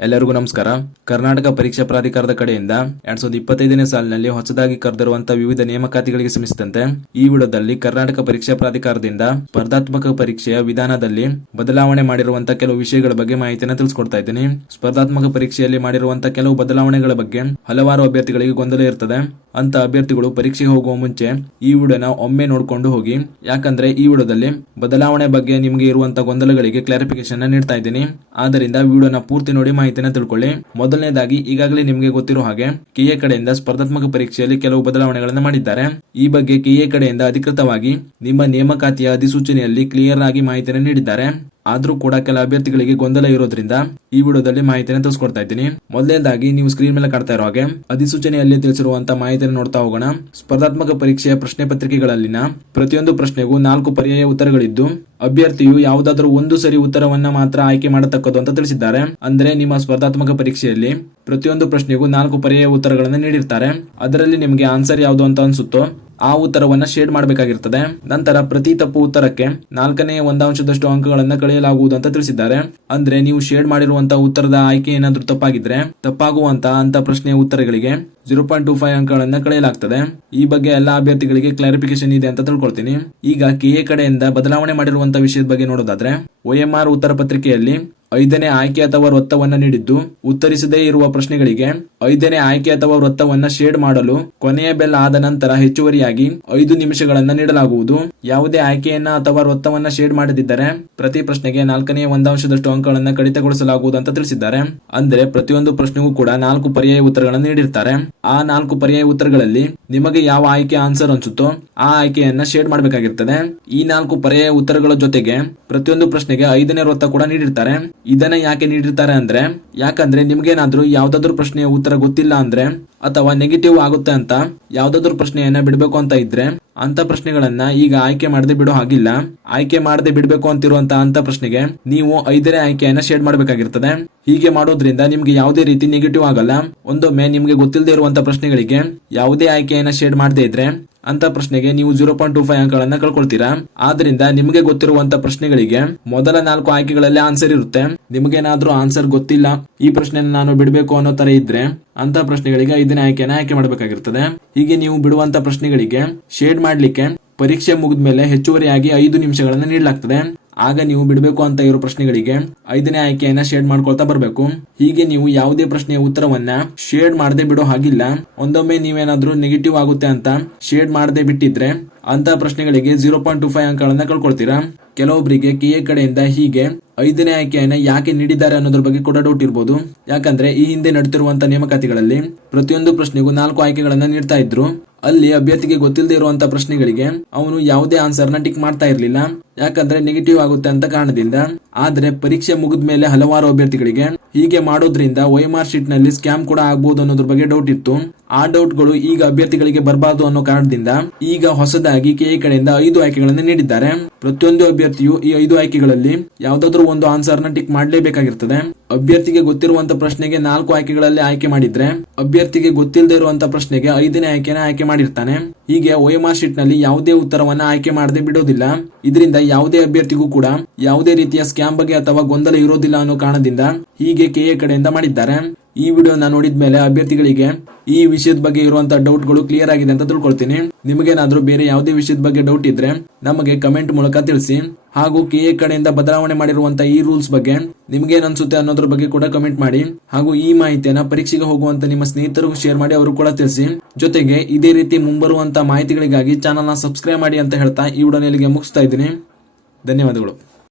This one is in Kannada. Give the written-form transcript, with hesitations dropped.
ಎಲ್ಲರಿಗೂ ನಮಸ್ಕಾರ. ಕರ್ನಾಟಕ ಪರೀಕ್ಷಾ ಪ್ರಾಧಿಕಾರದ ಕಡೆಯಿಂದ 2025ನೇ ಸಾಲಿನಲ್ಲಿ ಹೊಸದಾಗಿ ಕರೆದಿರುವಂತಹ ವಿವಿಧ ನೇಮಕಾತಿಗಳಿಗೆ ಸಂಬಂಧಿಸಿದಂತೆ ಈ ವಿಡಿಯೋದಲ್ಲಿ ಕರ್ನಾಟಕ ಪರೀಕ್ಷಾ ಪ್ರಾಧಿಕಾರದಿಂದ ಸ್ಪರ್ಧಾತ್ಮಕ ಪರೀಕ್ಷೆಯ ವಿಧಾನದಲ್ಲಿ ಬದಲಾವಣೆ ಮಾಡಿರುವಂತಹ ಕೆಲವು ವಿಷಯಗಳ ಬಗ್ಗೆ ಮಾಹಿತಿಯನ್ನು ತಿಳಿಸ್ಕೊಡ್ತಾ ಇದ್ದೀನಿ. ಸ್ಪರ್ಧಾತ್ಮಕ ಪರೀಕ್ಷೆಯಲ್ಲಿ ಮಾಡಿರುವಂತಹ ಕೆಲವು ಬದಲಾವಣೆಗಳ ಬಗ್ಗೆ ಹಲವಾರು ಅಭ್ಯರ್ಥಿಗಳಿಗೆ ಗೊಂದಲ ಇರ್ತದೆ. ಅಂತ ಅಭ್ಯರ್ಥಿಗಳು ಪರೀಕ್ಷೆಗೆ ಹೋಗುವ ಮುಂಚೆ ಈ ವಿಡಿಯೋನ ಒಮ್ಮೆ ನೋಡ್ಕೊಂಡು ಹೋಗಿ, ಯಾಕಂದ್ರೆ ಈ ವಿಡಿಯೋದಲ್ಲಿ ಬದಲಾವಣೆ ಬಗ್ಗೆ ನಿಮಗೆ ಇರುವಂತಹ ಗೊಂದಲಗಳಿಗೆ ಕ್ಲಾರಿಫಿಕೇಶನ್ ನೀಡ್ತಾ ಇದ್ದೀನಿ. ಆದ್ದರಿಂದ ವಿಡಿಯೋನ ಪೂರ್ತಿ ನೋಡಿ ಮಾಹಿತಿನ ತಿಳ್ಕೊಳ್ಳಿ. ಮೊದಲನೇದಾಗಿ, ಈಗಾಗಲೇ ನಿಮಗೆ ಗೊತ್ತಿರೋ ಹಾಗೆ ಕೆಎ ಕಡೆಯಿಂದ ಸ್ಪರ್ಧಾತ್ಮಕ ಪರೀಕ್ಷೆಯಲ್ಲಿ ಕೆಲವು ಬದಲಾವಣೆಗಳನ್ನು ಮಾಡಿದ್ದಾರೆ. ಈ ಬಗ್ಗೆ ಕೆಎ ಕಡೆಯಿಂದ ಅಧಿಕೃತವಾಗಿ ನಿಮ್ಮ ನೇಮಕಾತಿಯ ಅಧಿಸೂಚನೆಯಲ್ಲಿ ಕ್ಲಿಯರ್ ಆಗಿ ಮಾಹಿತಿಯನ್ನು ನೀಡಿದ್ದಾರೆ. ಆದ್ರೂ ಕೂಡ ಕೆಲ ಅಭ್ಯರ್ಥಿಗಳಿಗೆ ಗೊಂದಲ ಇರೋದ್ರಿಂದ ಈ ವಿಡಿಯೋದಲ್ಲಿ ಮಾಹಿತಿಯನ್ನು ತಿಳಿಸ್ಕೊಡ್ತಾ ಇದ್ದೀನಿ. ಮೊದಲನೇದಾಗಿ, ನೀವು ಸ್ಕ್ರೀನ್ ಮೇಲೆ ಕಾಣ್ತಾ ಇರೋ ಹಾಗೆ ಅಧಿಸೂಚನೆಯಲ್ಲಿ ತಿಳಿಸಿರುವಂತಹ ಮಾಹಿತಿಯನ್ನು ನೋಡ್ತಾ ಹೋಗೋಣ. ಸ್ಪರ್ಧಾತ್ಮಕ ಪರೀಕ್ಷೆಯ ಪ್ರಶ್ನೆ ಪತ್ರಿಕೆಗಳಲ್ಲಿನ ಪ್ರತಿಯೊಂದು ಪ್ರಶ್ನೆಗೂ 4 ಪರ್ಯಾಯ ಉತ್ತರಗಳಿದ್ದು, ಅಭ್ಯರ್ಥಿಯು ಯಾವುದಾದ್ರೂ ಒಂದು ಸರಿ ಉತ್ತರವನ್ನ ಮಾತ್ರ ಆಯ್ಕೆ ಮಾಡತಕ್ಕದ್ದು ಅಂತ ತಿಳಿಸಿದ್ದಾರೆ. ಅಂದ್ರೆ ನಿಮ್ಮ ಸ್ಪರ್ಧಾತ್ಮಕ ಪರೀಕ್ಷೆಯಲ್ಲಿ ಪ್ರತಿಯೊಂದು ಪ್ರಶ್ನೆಗೂ 4 ಪರ್ಯಾಯ ಉತ್ತರಗಳನ್ನು ನೀಡಿರ್ತಾರೆ. ಅದರಲ್ಲಿ ನಿಮಗೆ ಆನ್ಸರ್ ಯಾವುದು ಅಂತ ಅನ್ಸುತ್ತೋ ಆ ಉತ್ತರವನ್ನ ಶೇಡ್ ಮಾಡಬೇಕಾಗಿರ್ತದೆ. ನಂತರ ಪ್ರತಿ ತಪ್ಪು ಉತ್ತರಕ್ಕೆ 4ನೇ 1/1 ಅಂಕಗಳನ್ನ ಕಳೆಯಲಾಗುವುದು ಅಂತ ತಿಳಿಸಿದ್ದಾರೆ. ಅಂದ್ರೆ ನೀವು ಶೇಡ್ ಮಾಡಿರುವಂತಹ ಉತ್ತರದ ಆಯ್ಕೆ ಏನಾದ್ರೂ ತಪ್ಪಾಗಿದ್ರೆ ತಪ್ಪಾಗುವಂತಹ ಪ್ರಶ್ನೆಯ ಉತ್ತರಗಳಿಗೆ 0.25 ಅಂಕಗಳನ್ನ ಕಳೆಯಲಾಗ್ತದೆ. ಈ ಬಗ್ಗೆ ಎಲ್ಲಾ ಅಭ್ಯರ್ಥಿಗಳಿಗೆ ಕ್ಲಾರಿಫಿಕೇಶನ್ ಇದೆ ಅಂತ ತಿಳ್ಕೊಳ್ತೀನಿ. ಈಗ ಕೆಎ ಕಡೆಯಿಂದ ಬದಲಾವಣೆ ಮಾಡಿರುವಂತಹ ವಿಷಯದ ಬಗ್ಗೆ ನೋಡೋದಾದ್ರೆ, OMR ಉತ್ತರ ಪತ್ರಿಕೆಯಲ್ಲಿ 5ನೇ ಆಯ್ಕೆ ಅಥವಾ ವೃತ್ತವನ್ನ ನೀಡಿದ್ದು, ಉತ್ತರಿಸದೇ ಇರುವ ಪ್ರಶ್ನೆಗಳಿಗೆ 5ನೇ ಆಯ್ಕೆ ಅಥವಾ ವೃತ್ತವನ್ನ ಶೇಡ್ ಮಾಡಲು ಕೊನೆಯ ಬೆಲ್ ಆದ ನಂತರ ಹೆಚ್ಚುವರಿಯಾಗಿ 5 ನಿಮಿಷಗಳನ್ನ ನೀಡಲಾಗುವುದು. ಯಾವುದೇ ಆಯ್ಕೆಯನ್ನ ಅಥವಾ ವೃತ್ತವನ್ನ ಶೇಡ್ ಮಾಡದಿದ್ದರೆ ಪ್ರತಿ ಪ್ರಶ್ನೆಗೆ 4ನೇ 1/1 ಅಂಕಗಳನ್ನ ಕಡಿತಗೊಳಿಸಲಾಗುವುದು ಅಂತ ತಿಳಿಸಿದ್ದಾರೆ. ಅಂದ್ರೆ ಪ್ರತಿಯೊಂದು ಪ್ರಶ್ನೆಗೂ ಕೂಡ 4 ಪರ್ಯಾಯ ಉತ್ತರಗಳನ್ನು ನೀಡಿರ್ತಾರೆ. ಆ 4 ಪರ್ಯಾಯ ಉತ್ತರಗಳಲ್ಲಿ ನಿಮಗೆ ಯಾವ ಆಯ್ಕೆ ಆನ್ಸರ್ ಅನ್ಸುತ್ತೋ ಆ ಆಯ್ಕೆಯನ್ನ ಶೇಡ್ ಮಾಡಬೇಕಾಗಿರ್ತದೆ. ಈ 4 ಪರ್ಯಾಯ ಉತ್ತರಗಳ ಜೊತೆಗೆ ಪ್ರತಿಯೊಂದು ಪ್ರಶ್ನೆಗೆ 5ನೇ ವೃತ್ತ ಕೂಡ ನೀಡಿರ್ತಾರೆ. ಇದನ್ನ ಯಾಕೆ ನೀಡಿರ್ತಾರೆ ಅಂದ್ರೆ, ಯಾಕಂದ್ರೆ ನಿಮ್ಗೇನಾದ್ರೂ ಯಾವ್ದಾದ್ರು ಪ್ರಶ್ನೆಯ ಉತ್ತರ ಗೊತ್ತಿಲ್ಲ ಅಂದ್ರೆ ಅಥವಾ ನೆಗೆಟಿವ್ ಆಗುತ್ತೆ ಅಂತ ಯಾವ್ದಾದ್ರು ಪ್ರಶ್ನೆಯನ್ನ ಬಿಡಬೇಕು ಅಂತ ಇದ್ರೆ ಅಂತ ಪ್ರಶ್ನೆಗಳನ್ನ ಈಗ ಆಯ್ಕೆ ಮಾಡದೆ ಬಿಡೋ ಹಾಗಿಲ್ಲ. ಆಯ್ಕೆ ಮಾಡದೆ ಬಿಡಬೇಕು ಅಂತಿರುವಂತ ಅಂತ ಪ್ರಶ್ನೆಗೆ ನೀವು 5ನೇ ಆಯ್ಕೆಯನ್ನ ಶೇಡ್ ಮಾಡಬೇಕಾಗಿರ್ತದೆ. ಹೀಗೆ ಮಾಡೋದ್ರಿಂದ ನಿಮ್ಗೆ ಯಾವುದೇ ರೀತಿ ನೆಗೆಟಿವ್ ಆಗಲ್ಲ. ಒಂದೊಮ್ಮೆ ನಿಮ್ಗೆ ಗೊತ್ತಿಲ್ಲದೆ ಇರುವಂತ ಪ್ರಶ್ನೆಗಳಿಗೆ ಯಾವುದೇ ಆಯ್ಕೆಯನ್ನ ಶೇಡ್ ಮಾಡದೇ ಇದ್ರೆ ಅಂತ ಪ್ರಶ್ನೆಗೆ ನೀವು 0.25 ಅಂಕಗಳನ್ನ ಕಳ್ಕೊಳ್ತೀರಾ. ಆದ್ರಿಂದ ನಿಮಗೆ ಗೊತ್ತಿರುವಂತ ಪ್ರಶ್ನೆಗಳಿಗೆ ಮೊದಲ 4 ಆಯ್ಕೆಗಳಲ್ಲಿ ಆನ್ಸರ್ ಇರುತ್ತೆ. ನಿಮಗೇನಾದ್ರೂ ಆನ್ಸರ್ ಗೊತ್ತಿಲ್ಲ, ಈ ಪ್ರಶ್ನೆನ ನಾನು ಬಿಡಬೇಕು ಅನ್ನೋ ತರ ಇದ್ರೆ ಅಂತ ಪ್ರಶ್ನೆಗಳಿಗೆ 5ನೇ ಆಯ್ಕೆನ ಆಯ್ಕೆ ಮಾಡಬೇಕಾಗಿರ್ತದೆ. ಹೀಗೆ ನೀವು ಬಿಡುವಂತ ಪ್ರಶ್ನೆಗಳಿಗೆ ಶೇಡ್ ಮಾಡ್ಲಿಕ್ಕೆ ಪರೀಕ್ಷೆ ಮುಗಿದ್ಮೇಲೆ ಹೆಚ್ಚುವರಿಯಾಗಿ 5 ನಿಮಿಷಗಳನ್ನ ನೀಡಲಾಗ್ತದೆ. ಆಗ ನೀವು ಬಿಡಬೇಕು ಅಂತ ಇರೋ ಪ್ರಶ್ನೆಗಳಿಗೆ 5ನೇ ಆಯ್ಕೆಯನ್ನ ಶೇಡ್ ಮಾಡ್ಕೊಳ್ತಾ ಬರಬೇಕು. ಹೀಗೆ ನೀವು ಯಾವುದೇ ಪ್ರಶ್ನೆಯ ಉತ್ತರವನ್ನ ಶೇಡ್ ಮಾಡದೆ ಬಿಡೋ ಹಾಗಿಲ್ಲ. ಒಂದೊಮ್ಮೆ ನೀವೇನಾದ್ರೂ ನೆಗೆಟಿವ್ ಆಗುತ್ತೆ ಅಂತ ಶೇಡ್ ಮಾಡದೆ ಬಿಟ್ಟಿದ್ರೆ ಅಂತ ಪ್ರಶ್ನೆಗಳಿಗೆ 0.25 ಅಂಕಗಳನ್ನ ಕಳ್ಕೊಳ್ತೀರಾ. ಕೆಲವೊಬ್ಬರಿಗೆ ಕೆಎ ಕಡೆಯಿಂದ ಹೀಗೆ 5ನೇ ಆಯ್ಕೆಯನ್ನ ಯಾಕೆ ನೀಡಿದ್ದಾರೆ ಅನ್ನೋದ್ರ ಬಗ್ಗೆ ಕೂಡ ಡೌಟ್ ಇರಬಹುದು. ಯಾಕಂದ್ರೆ ಈ ಹಿಂದೆ ನಡೆದಿರುವಂತಹ ನೇಮಕಾತಿಗಳಲ್ಲಿ ಪ್ರತಿಯೊಂದು ಪ್ರಶ್ನೆಗೂ 4 ಆಯ್ಕೆಗಳನ್ನ ನೀಡ್ತಾ ಇದ್ರು. ಅಲ್ಲಿ ಅಭ್ಯರ್ಥಿಗೆ ಗೊತ್ತಿಲ್ಲದೆ ಇರುವಂತ ಪ್ರಶ್ನೆಗಳಿಗೆ ಅವನು ಯಾವುದೇ ಆನ್ಸರ್ ನ ಟಿಕ್ ಮಾಡ್ತಾ ಇರ್ಲಿಲ್ಲ, ಯಾಕಂದ್ರೆ ನೆಗೆಟಿವ್ ಆಗುತ್ತೆ ಅಂತ ಕಾರಣದಿಂದ. ಆದ್ರೆ ಪರೀಕ್ಷೆ ಮುಗಿದ ಮೇಲೆ ಹಲವಾರು ಅಭ್ಯರ್ಥಿಗಳಿಗೆ ಹೀಗೆ ಮಾಡೋದ್ರಿಂದ OMR ಶೀಟ್ ನಲ್ಲಿ ಸ್ಕ್ಯಾಮ್ ಕೂಡ ಆಗಬಹುದು ಅನ್ನೋದ್ರ ಬಗ್ಗೆ ಡೌಟ್ ಇತ್ತು. ಆ ಡೌಟ್ಗಳು ಈಗ ಅಭ್ಯರ್ಥಿಗಳಿಗೆ ಬರಬಾರದು ಅನ್ನೋ ಕಾರಣದಿಂದ ಈಗ ಹೊಸದಾಗಿ ಕೆಎ ಕಡೆಯಿಂದ 5 ಆಯ್ಕೆಗಳನ್ನು ನೀಡಿದ್ದಾರೆ. ಪ್ರತಿಯೊಂದು ಅಭ್ಯರ್ಥಿಯು ಈ 5 ಆಯ್ಕೆಗಳಲ್ಲಿ ಯಾವ್ದಾದ್ರು ಒಂದು ಆನ್ಸರ್ ನ ಟಿಕ್ ಮಾಡಲೇಬೇಕಾಗಿರ್ತದೆ. ಅಭ್ಯರ್ಥಿಗೆ ಗೊತ್ತಿರುವಂತ ಪ್ರಶ್ನೆಗೆ 4 ಆಯ್ಕೆಗಳಲ್ಲಿ ಆಯ್ಕೆ ಮಾಡಿದ್ರೆ ಅಭ್ಯರ್ಥಿಗೆ ಗೊತ್ತಿಲ್ಲದೆ ಇರುವಂತ ಪ್ರಶ್ನೆಗೆ 5ನೇ ಆಯ್ಕೆನ ಆಯ್ಕೆ ಮಾಡಿರ್ತಾನೆ. ಹೀಗೆ OMR ಶೀಟ್ ನಲ್ಲಿ ಯಾವುದೇ ಉತ್ತರವನ್ನ ಆಯ್ಕೆ ಮಾಡದೆ ಬಿಡೋದಿಲ್ಲ. ಇದರಿಂದ ಯಾವುದೇ ಅಭ್ಯರ್ಥಿಗೂ ಕೂಡ ಯಾವುದೇ ರೀತಿಯ ಸ್ಕ್ಯಾಮ್ ಬಗ್ಗೆ ಅಥವಾ ಗೊಂದಲ ಇರೋದಿಲ್ಲ ಅನ್ನೋ ಕಾರಣದಿಂದ ಹೀಗೆ ಕೆಎ ಕಡೆಯಿಂದ ಮಾಡಿದ್ದಾರೆ. ಈ ವಿಡಿಯೋನ ನೋಡಿದ್ಮೇಲೆ ಅಭ್ಯರ್ಥಿಗಳಿಗೆ ಈ ವಿಷಯದ ಬಗ್ಗೆ ಇರುವಂತಹ ಡೌಟ್ಗಳು ಕ್ಲಿಯರ್ ಆಗಿದೆ ಅಂತ ತಿಳ್ಕೊಳ್ತೀನಿ. ನಿಮಗೇನಾದ್ರೂ ಬೇರೆ ಯಾವುದೇ ವಿಷಯದ ಬಗ್ಗೆ ಡೌಟ್ ಇದ್ರೆ ನಮಗೆ ಕಮೆಂಟ್ ಮೂಲಕ ತಿಳಿಸಿ. ಹಾಗೂ ಕೆಎ ಕಡೆಯಿಂದ ಬದಲಾವಣೆ ಮಾಡಿರುವಂತಹ ಈ ರೂಲ್ಸ್ ಬಗ್ಗೆ ನಿಮ್ಗೇನ್ ಅನ್ಸುತ್ತೆ ಅನ್ನೋದ್ರ ಬಗ್ಗೆ ಕೂಡ ಕಮೆಂಟ್ ಮಾಡಿ. ಹಾಗೂ ಈ ಮಾಹಿತಿಯನ್ನ ಪರೀಕ್ಷೆಗೆ ಹೋಗುವಂತ ನಿಮ್ಮ ಸ್ನೇಹಿತರಿಗೂ ಶೇರ್ ಮಾಡಿ, ಅವರು ಕೂಡ ತಿಳಿಸಿ. ಜೊತೆಗೆ ಇದೇ ರೀತಿ ಮುಂಬರುವಂತಹ ಮಾಹಿತಿಗಳಿಗಾಗಿ ಚಾನಲ್ ನ ಸಬ್ಸ್ಕ್ರೈಬ್ ಮಾಡಿ ಅಂತ ಹೇಳ್ತಾ ಈ ವಿಡಿಯೋನ ಇಲ್ಲಿಗೆ ಮುಗಿಸ್ತಾ ಇದ್ದೀನಿ. ಧನ್ಯವಾದಗಳು.